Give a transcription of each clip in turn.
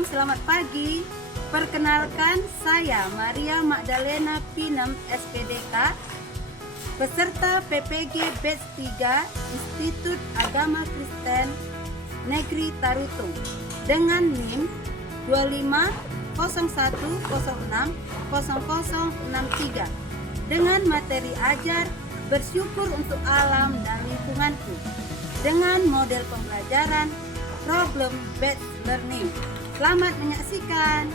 Shalom, selamat pagi. Perkenalkan, saya Maria Magdalena Pinem, SPDK, peserta PPG Batch 3 Institut Agama Kristen Negeri Tarutung dengan NIM 2501060063 dengan materi ajar bersyukur untuk alam dan lingkunganku dengan model pembelajaran problem based learning. Selamat menyaksikan.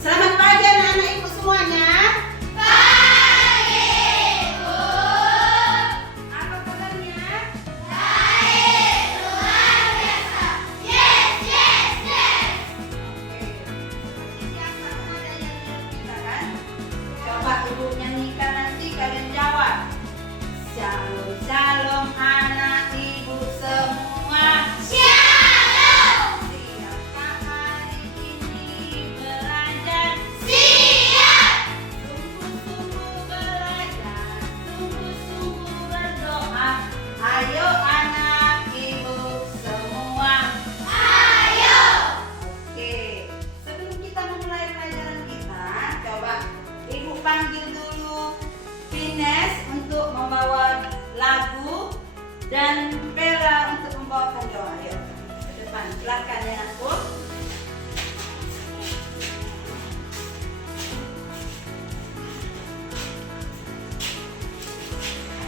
Selamat pagi anak-anak ibu semuanya. Pagi, Bu. Apa kabarnya? Baik, luar biasa. Yes, yes, yes. Siapa ada yang kita kan? Coba ibu nyanyikan nanti kalian jawab. Shalom, shalom anak ibu semua. Shalom. Siapkah hari ini belajar? Siap. Sungguh-sungguh belajar, sungguh-sungguh berdoa. Ayo anak ibu semua. Ayo. Oke, sebelum kita memulai pelajaran kita, coba ibu panggil dulu Pines untuk membawa lagu dan Bella untuk membawakan doa. Ayo ke depan, silakan ya anakku.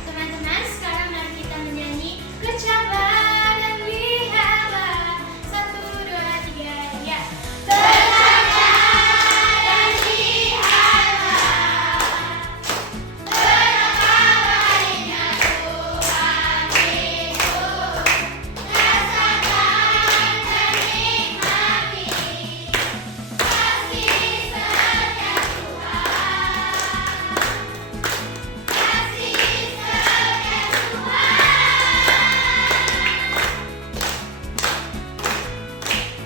Teman-teman, sekarang mari kita menyanyi Bercabar dan lihatlah. 1, 2, 3, ya. Bercabar dan lihatlah. Betapa baiknya Tuhan itu. Rasakan dan nikmati kasih setia Tuhan. Kasih setia Tuhan.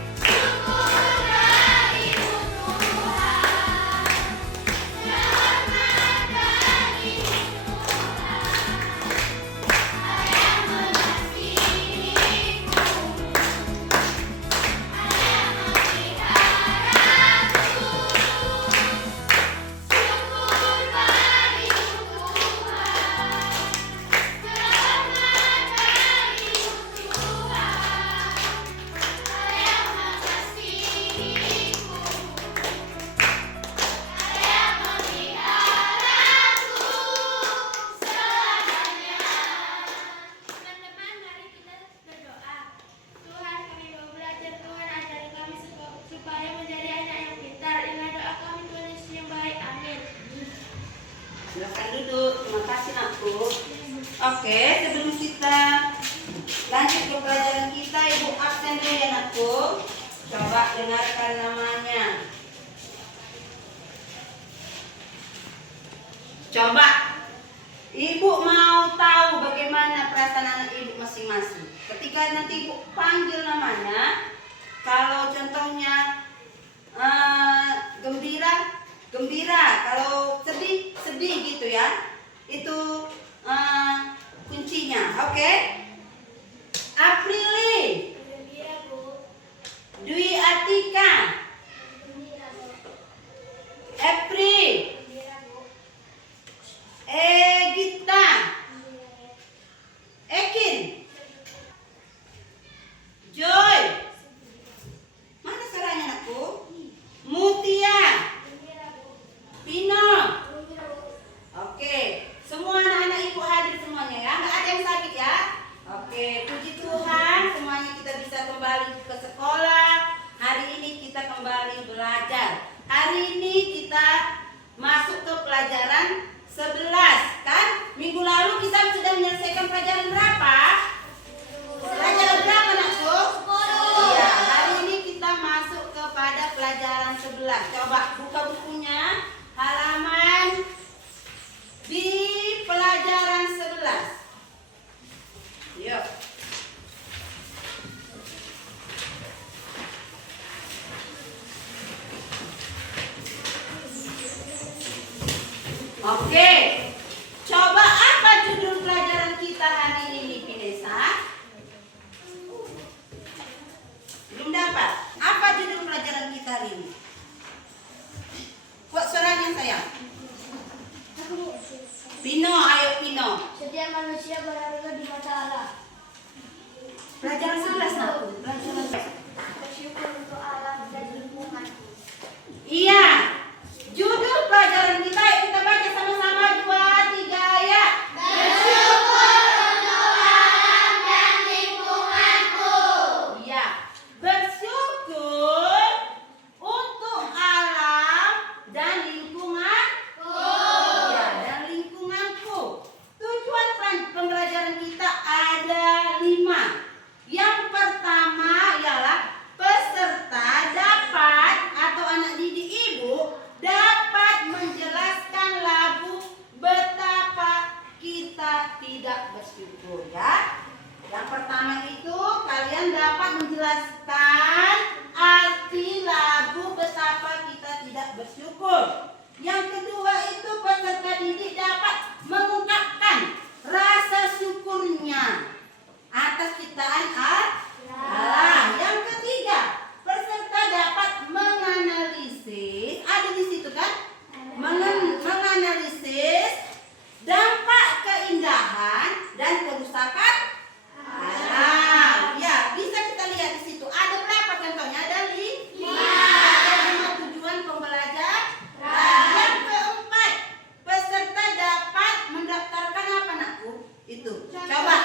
Syukur bagimu Tuhan. Selamat bagimu Tuhan. Ayah mengasihiku. Ayah memeliharaku. Syukur bagimu Tuhan. Selamat bagimu Tuhan. Ayah mengasihiku. Ayah memeliharaku selamanya. Teman-teman, mari kita berdoa. Tuhan, kami mau belajar. Tuhan, ajari kami supaya menjadi anak yang pintar. Inilah doa kami, Tuhan Yesus yang baik. Amin. Silakan duduk. Terima kasih nakku. Oke, sebelum kita lanjut ke pelajaran kita, ibu absen dulu ya nakku. Coba dengarkan namanya. Coba ibu mau tahu bagaimana perasaan anak ibu masing-masing. Ketika nanti ibu panggil namanya, kalau contohnya gembira, gembira. Kalau sedih, sedih gitu ya. Itu kuncinya. Oke? Aprili, Gembira, Bu. Dwi Atika, Gembira, Bu. April, Gembira, Bu. Egita, Ekin, Joy. Mana suaranya anakku? Mutia, Gembira, Bu. Pino. Gembira, Bu. Oke, semua anak-anak ibu hadir semuanya ya, nggak ada yang sakit ya. Oke, puji Tuhan, semuanya kita bisa kembali ke sekolah. Hari ini kita kembali belajar. Hari ini kita masuk ke pelajaran 11 kan? Setiap manusia berharga di mata Allah. Pelajaran 11 nak. Pelajaran 11. Bersyukur untuk alam dan lingkunganku. Iya. Judul pelajaran kita baca sama-sama 2, 3 ya. Bersyukur untuk alam dan lingkunganku. Iya. Bersyukur untuk alam dan lingkunganku. Iya, dan lingkunganku. Tujuan pembelajaran kita ada 5. Yang pertama ialah peserta dapat atau anak didik ibu dapat menjelaskan lagu betapa kita tidak bersyukur ya. Yang pertama itu kalian dapat menjelaskan arti lagu betapa kita tidak bersyukur. Yang kedua itu peserta didik dapat mengungkapkan rasa syukurnya atas ciptaan Allah. Yang ketiga, peserta dapat menganalisis, ada di situ kan? Menganalisis dampak keindahan dan kerusakan alam. Ya, bisa kita lihat di situ. Ada berapa contohnya? Ada 5 tujuan pembelajaran. Yang keempat, peserta dapat mendaftarkan apa nakku? Itu. Coba.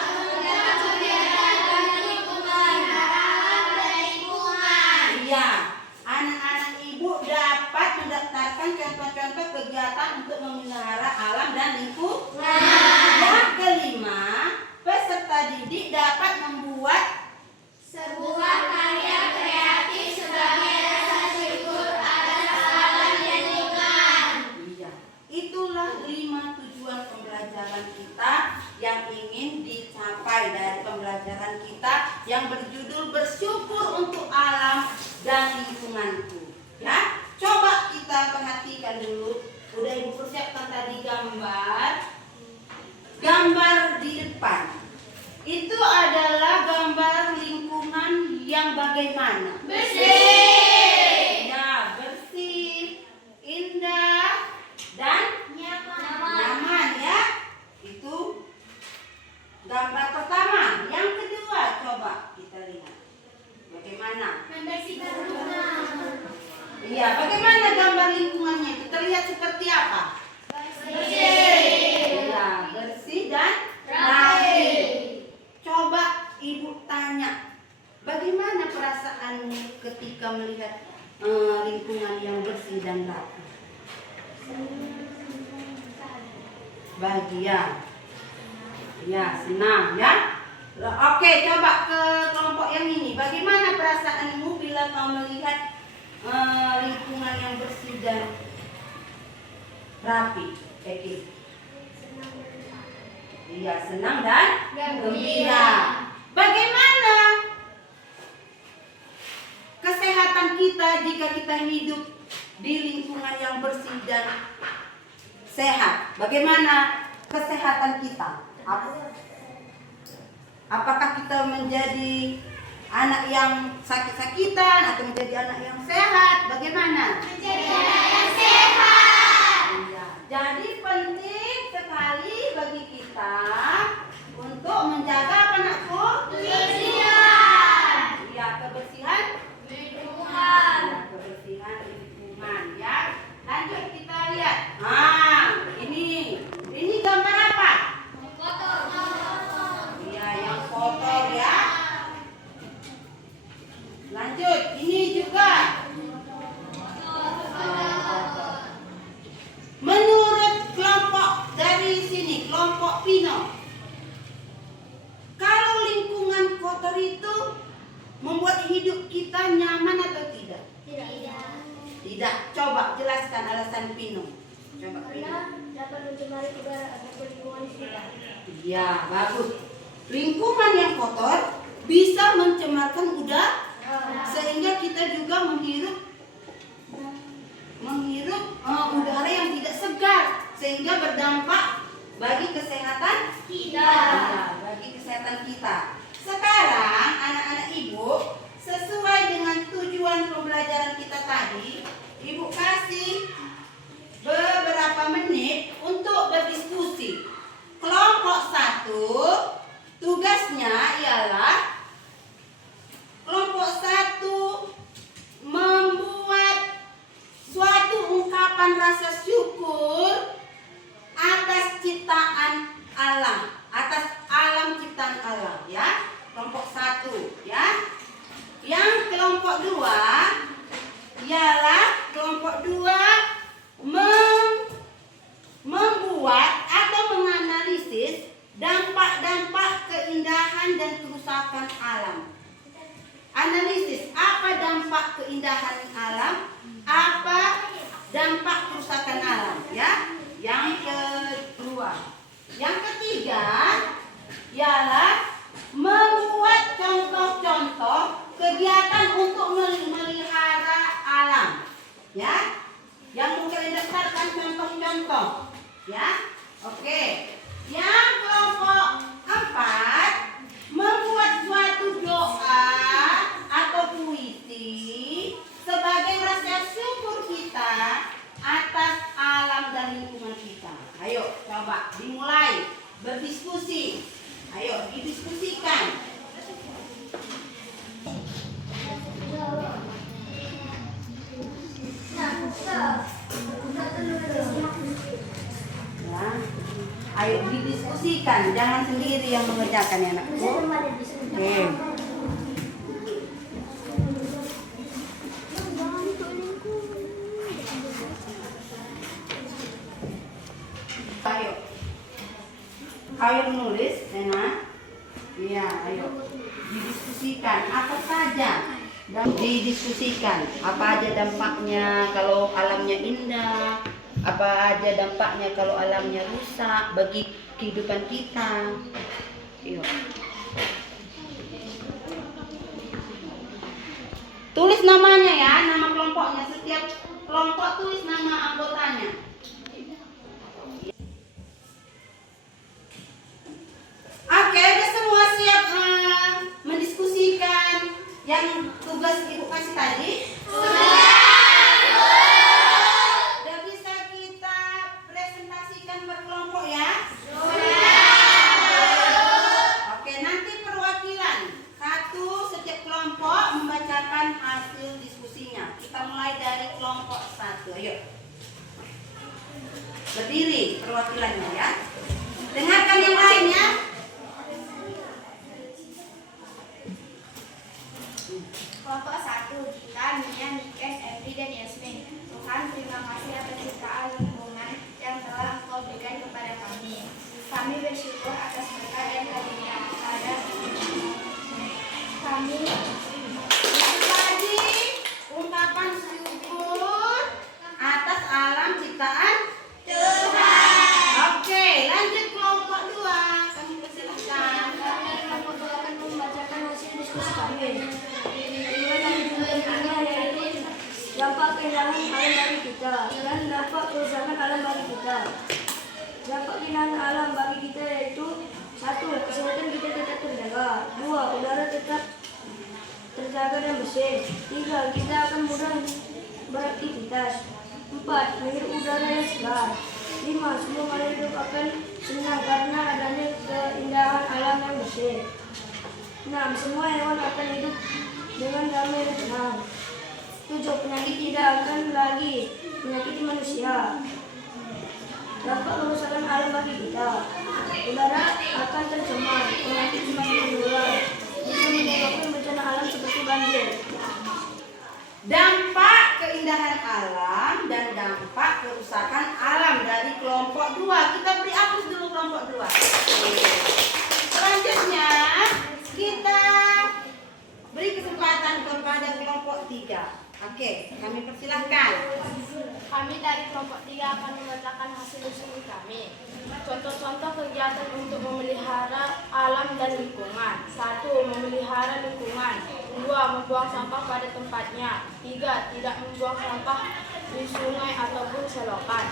Iya, anak-anak ibu dapat mendaftarkan contoh-contoh kegiatan untuk memelihara alam dan lingkungan. Yang kelima, peserta didik dapat membuat Sebuah karya kreatif sebagai rasa syukur atas alam dan lingkungan. Iya, itulah 5 tujuan pembelajaran kita yang ingin dicapai dari pembelajaran kita yang berjudul bersyukur untuk alam dan lingkunganku. Ya, coba kita perhatikan dulu. Udah ibu persiapkan tadi gambar di depan. Itu adalah gambar lingkungan yang bagaimana? Bersih. Ya, bersih, indah, dan nyaman ya. Itu gambar pertama. Yang kedua, coba kita lihat. Bagaimana? Membersihkan rumah. Iya, bagaimana gambar lingkungannya itu? Terlihat seperti apa? Bersih. Ya, bersih dan Rapi. Coba ibu tanya, bagaimana perasaanmu ketika melihat lingkungan yang bersih dan rapi? Bahagia. Ya, senang ya. Oke, coba ke kelompok yang ini. Bagaimana perasaanmu bila kau melihat lingkungan yang bersih dan rapi? Eki. Iya, senang dan gembira. Bagaimana kesehatan kita jika kita hidup di lingkungan yang bersih dan sehat? Bagaimana kesehatan kita? Apakah kita menjadi anak yang sakit-sakitan atau menjadi anak yang sehat? Bagaimana? Menjadi anak yang sehat. Iya. Jadi penting sekali bagi kita untuk menjaga apa nakku? Kebersihan. Iya, kebersihan Lingkungan. ya, kebersihan lingkungan ya. Lanjut kita lihat. Ini gambar apa? Kotor. Iya, yang kotor ya. Lanjut, ini juga. Menurut kelompok dari sini, kelompok Pino, kalau lingkungan kotor itu membuat hidup kita nyaman atau tidak? Tidak. Tidak. Coba jelaskan alasan Pino. Coba Pino. Karena dapat mencemari udara ataupun lingkungan di sekitar. Iya, bagus. Lingkungan yang kotor bisa mencemarkan udara sehingga kita juga menghirup udara yang tidak segar sehingga berdampak bagi kesehatan Kita. Ya, bagi kesehatan kita. Sekarang anak-anak ibu, sesuai dengan tujuan pembelajaran kita tadi, ibu kasih beberapa menit untuk berdiskusi. Kelompok 1 keindahan alam, apa dampak kerusakan alam, ya. Yang kedua. Yang ketiga ialah membuat contoh-contoh kegiatan untuk memelihara alam, ya. Yang mungkin daftarkan contoh-contoh, ya. Oke. Yang kelompok 4, membuat suatu doa atau puisi sebagai rasa syukur kita atas alam dan lingkungan kita. Ayo coba dimulai berdiskusi. Ayo didiskusikan. Ya. Ayo didiskusikan, jangan sendiri yang mengerjakan ya anakku. Oke. Ayo. Ayo menulis, Rena. Iya, ayo. Didiskusikan apa saja. Dan didiskusikan apa aja dampaknya kalau alamnya indah, apa aja dampaknya kalau alamnya rusak bagi kehidupan kita. Ayo. Tulis namanya ya, nama kelompoknya. Setiap kelompok tulis nama anggotanya. Oke, udah semua siap mendiskusikan yang tugas ibu kasih tadi? Sudah bisa kita presentasikan berkelompok ya? Oke, nanti perwakilan setiap kelompok membacakan hasil diskusinya. Kita mulai dari kelompok 1. Ayo. Berdiri perwakilannya ya. Dengarkan yang lainnya. Kelompok 1, Gita, Mia, Nikes, Evri, dan Yasmin. Tuhan, terima kasih atas ciptaan lingkungan yang telah Engkau berikan kepada kami. Kami bersyukur atas berkat dan karunia pada kami. Itu tadi ungkapan syukur atas alam ciptaan Tuhan. Oke, lanjut kelompok 2. Kami persilahkan. Kami kelompok 2 akan membacakan hasil diskusi kami. Dampak keindahan alam bagi kita dan dampak kerusakan alam bagi kita. Dampak keindahan alam bagi kita yaitu 1. Kesehatan kita tetap terjaga. 2. Udara tetap terjaga dan bersih. 3. Kita akan mudah beraktivitas. 4. Menghirup udara yang segar. 5. Semua makhluk hidup akan senang karena adanya keindahan alam yang bersih. 6. Semua hewan akan hidup dengan damai dan tenang. 7. Penyakit tidak akan lagi menyakiti manusia. Dampak kerusakan alam bagi kita. Udara akan tercemar, penyakit semakin menular, bisa menyebabkan bencana alam seperti banjir. Dampak keindahan alam dan dampak kerusakan alam dari kelompok 2. Kita beri hapus dulu kelompok 2. Selanjutnya kita beri kesempatan kepada kelompok 3. Oke, kami persilahkan. Kami dari kelompok 3 akan membacakan hasil diskusi kami. Contoh-contoh kegiatan untuk memelihara alam dan lingkungan. 1. Memelihara lingkungan. 2. Membuang sampah pada tempatnya. 3. Tidak membuang sampah di sungai ataupun selokan.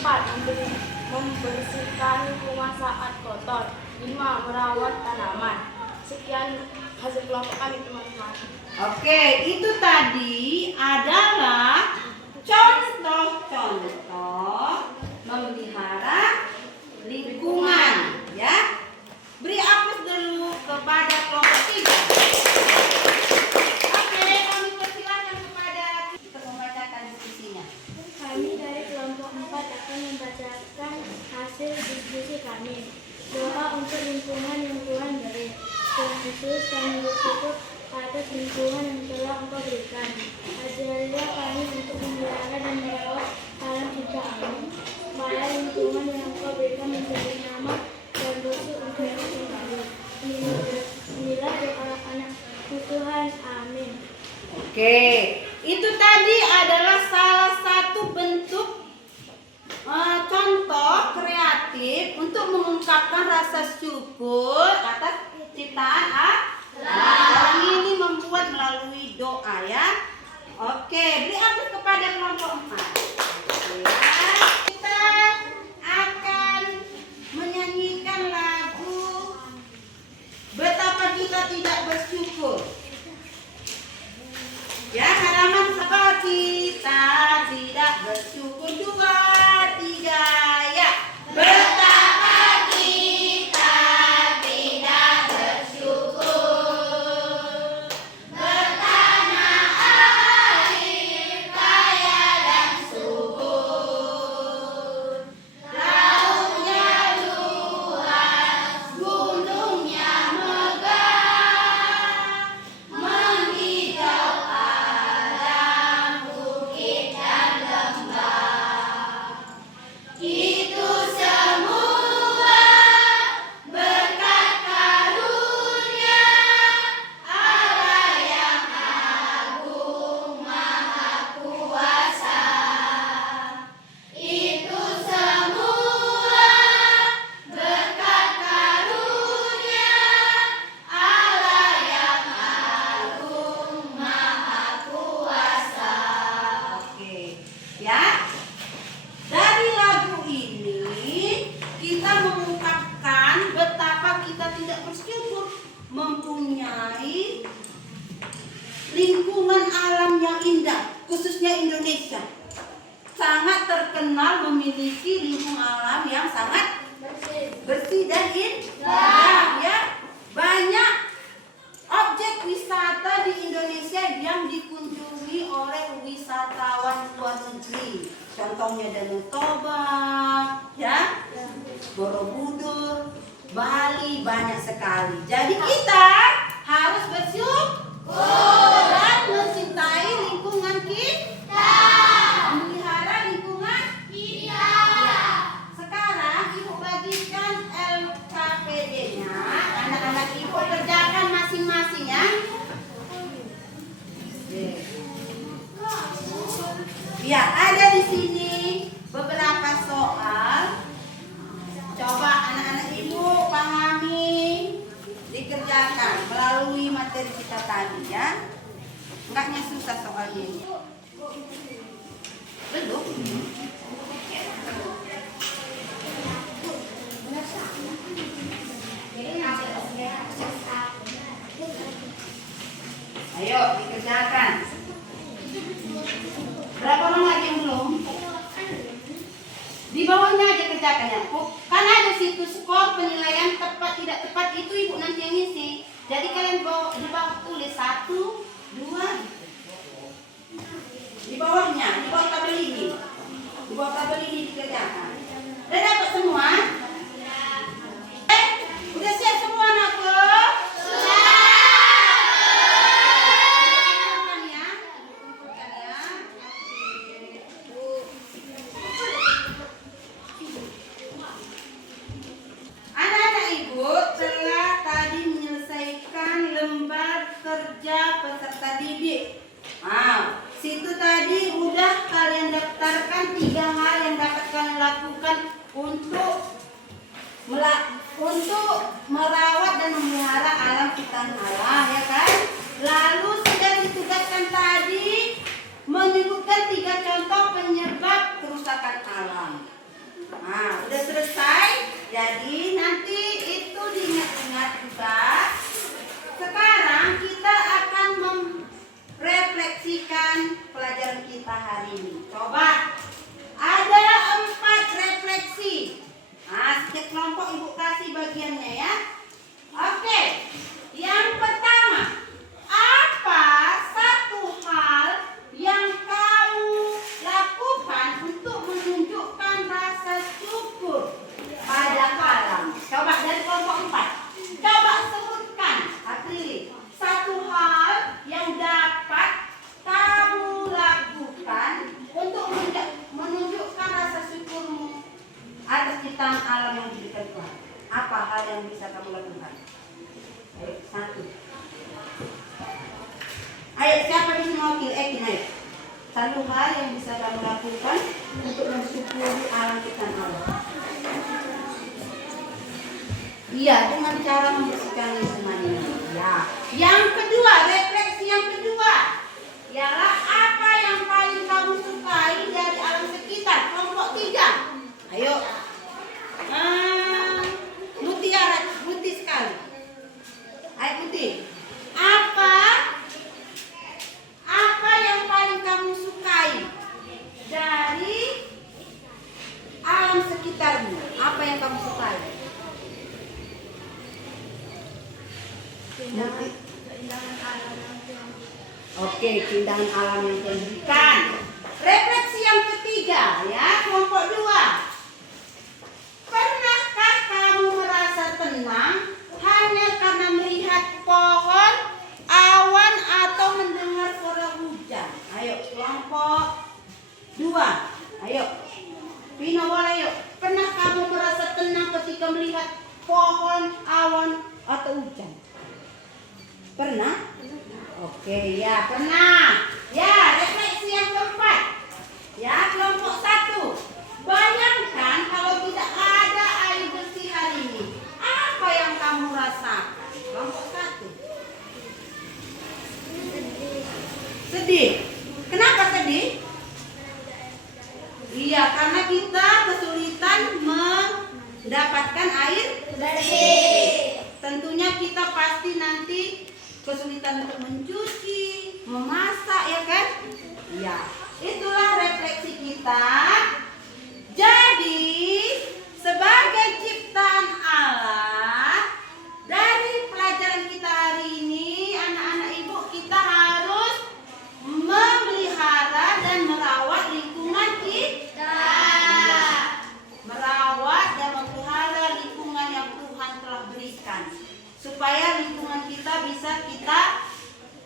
4. Membersihkan lingkungan saat kotor. 5. Merawat tanaman. Sekian hasil kelompok kami, teman-teman. Oke, itu tadi adalah contoh-contoh memelihara lingkungan, ya. Beri hapus dulu kepada kelompok 3. Oke, kami persilakan kepada kita membacakan diskusinya. Kami dari kelompok 4 akan membacakan hasil diskusi kami. Doa untuk lingkungan yang Tuhan beri. Tuhan Yesus, kami bersyukur atas lingkungan yang telah Engkau berikan. Ajarilah kami untuk memelihara dan merawat alam ciptaan, supaya lingkungan yang Engkau berikan menjadi nyaman dan bersih untuk yang tinggali. Inilah doa anak Tuhan. Amin. Oke, tadi adalah salah satu bentuk contoh kreatif untuk mengungkapkan rasa syukur atas ciptaan alam ini membuat melalui doa ya. Oke, beri aplaus kepada kelompok 4. Ya, kita akan menyanyikan lagu Betapa Kita Tidak Bersyukur. Ya, halaman apa kita tidak bersyukur 2, 3 ya. Betapa kita tidak bersyukur. Bertanah air kaya dan subur. Lautnya luas, gunungnya megah. Menghijau padang bukit dan lembah. Itu semua berkat karunia Allah yang agung maha kuasa. Itu semua berkat karunia Allah yang agung maha kuasa. Oke, ya. Dari lagu ini kita mengungkapkan betapa kita tidak bersyukur mempunyai lingkungan alam yang indah, khususnya Indonesia. Sangat terkenal memiliki lingkungan alam yang sangat bersih dan indah ya. Banyak objek wisata di Indonesia yang dikunjungi oleh wisatawan luar negeri. Contohnya Danau Toba, ya, Borobudur, Bali, banyak sekali. Jadi kita harus bersyukur dan mencintai lingkungan kita, memelihara lingkungan kita. Sekarang Ibu bagikan LKPD-nya, anak-anak Ibu kerjakan masing-masing ya. Ya, ada di sini beberapa soal. Coba anak-anak Ibu pahami, dikerjakan melalui materi kita tadi ya. Enggaknya susah soal ini. Belum? Ayo dikerjakan. Berapa orang lagi yang belum? Di bawahnya aja kerjakan ya. Kan ada situ skor penilaian tepat tidak tepat itu Ibu nanti yang ngisi. Jadi kalian di bawah tulis 1, 2. Di bawahnya, di bawah tabel ini. Di bawah tabel ini dikerjakan. Udah dapat semua? Udah siap semua anakku? Anak-anak Ibu telah tadi menyelesaikan lembar kerja peserta didik. Situ tadi udah kalian daftarkan 3 hal yang dapat kalian lakukan untuk merawat dan memelihara alam ciptaan Allah, ya kan? Lalu sudah ditugaskan tadi menyebutkan 3 contoh penyebab kerusakan alam. Udah selesai. Jadi nanti itu diingat-ingat juga. Sekarang kita akan merefleksikan pelajaran kita hari ini. Coba ada 4 refleksi. Setiap kelompok Ibu kasih bagiannya ya. Oke. Yang pertama, apa satu hal yang kamu lakukan untuk menunjukkan rasa syukur pada alam? Coba dari kelompok 4. Coba sebutkan, Aprili, satu hal yang dapat kamu lakukan untuk menunjukkan rasa syukurmu atas ciptaan alam yang diberikan Tuhan. Apa hal yang bisa kamu lakukan? Ayo, 1. Ayo, siapa di sini wakil? Ekin, ayo. satu hal yang bisa kamu lakukan untuk mensyukuri alam ciptaan Allah. Iya, dengan cara membersihkan lingkungan ini. Ya. Yang kedua, refleksi yang kedua ialah apa yang paling kamu sukai dari alam sekitar. Kelompok 3. Ayo. Mutiara, Muti sekali. Ayo Muti. Apa yang paling kamu sukai dari alam sekitarmu? Apa yang kamu sukai? Keindahan alam yang Tuhan. Oke, keindahan alam yang Tuhan berikan. Refleksi yang ketiga, ya, kelompok 2. Pernahkah kamu merasa tenang hanya karena melihat pohon, awan, atau mendengar suara hujan? Ayo, kelompok 2. Ayo, Pino boleh yuk. Pernah kamu merasa tenang ketika melihat pohon, awan, atau hujan? Pernah? Oke, ya pernah. Ya, refleksi yang keempat. Ya, kelompok 1. Bayangkan kalau tidak ada air bersih hari ini. Apa yang kamu rasakan? Kelompok 1. Sedih. Kenapa sedih? Iya, karena kita kesulitan mendapatkan air bersih. Tentunya kita pasti nanti kesulitan untuk mencuci, memasak, ya kan? Ya, itulah refleksi kita. Jadi, sebagai ciptaan Allah, dari pelajaran kita hari ini, anak-anak ibu, kita harus memelihara dan merawat lingkungan kita. Merawat dan memelihara lingkungan yang Tuhan telah berikan, supaya lingkungan kita bisa kita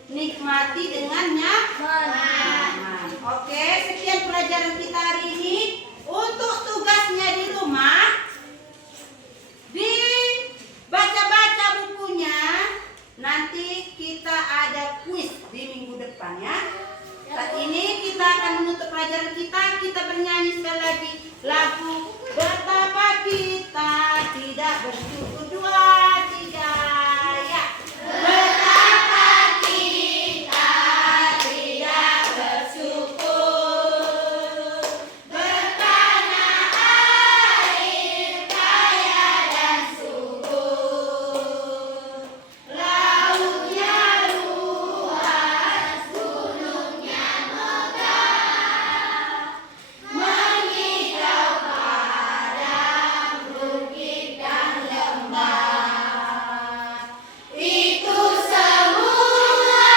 nikmati dengan nyaman. Oke, sekian pelajaran kita hari ini. Untuk tugasnya di rumah, dibaca-baca bukunya. Nanti kita ada kuis di minggu depan, ya. Saat ini kita akan menutup pelajaran kita. Kita bernyanyi sekali lagi lagu Betapa Kita Tidak Bersyukur. 2, 3, ya. Betapa kita tidak bersyukur, bertanah air kaya dan subur, lautnya luas, gunungnya megah, menghijau padang, bukit dan lembah. Itu semua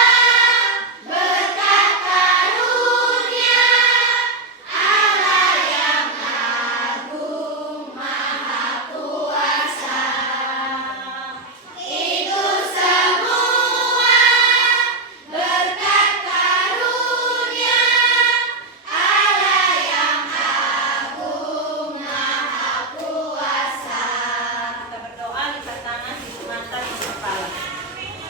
berkat karunia Allah yang agung maha kuasa. Itu semua berkat karunia Allah yang agung maha kuasa. Kita berdoa, lipat tangan, tutup mata, tutup kepala.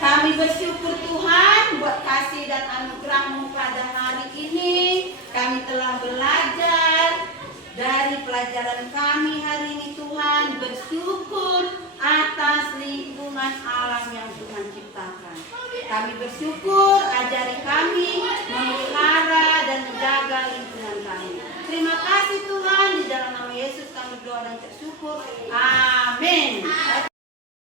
Kami bersyukur Tuhan buat kasih dan anugerah-Mu pada hari ini. Kami telah belajar dari pelajaran kami hari ini, Tuhan, bersyukur atas lingkungan alam yang Tuhan ciptakan. Kami bersyukur, ajari kami memelihara dan menjaga lingkungan kami. Terima kasih Tuhan, di dalam nama Yesus kami berdoa dan bersyukur. Amin.